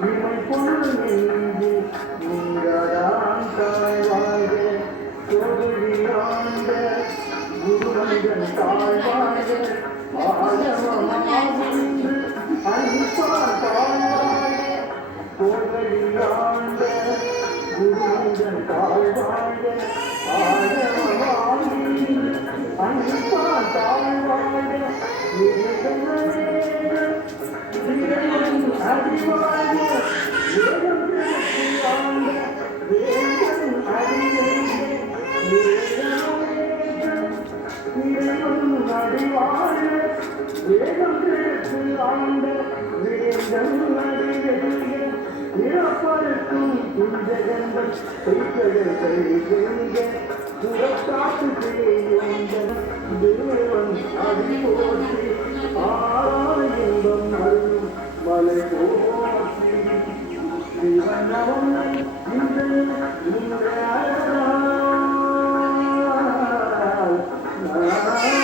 இமை பொண்ணு நெஞ்சு நீங்கதான் தாழ்வாக சோதரியாண்ட குருவந்தன் தாழ்வாக ஆழமாகின்று அன்பா தாழ்வாக சோதரியாண்ட குருவந்தன் தாழ்வாக ஆழமாகின்று அன்பா தாழ்வாக இறப்பருக்கும் குஞ்சகங்கள் புறக்காட்டு செய்யும் தேவன் அடிபோற்றி ஆயிரம் அருளும் மலை போற்றி சிவனவனை இந்த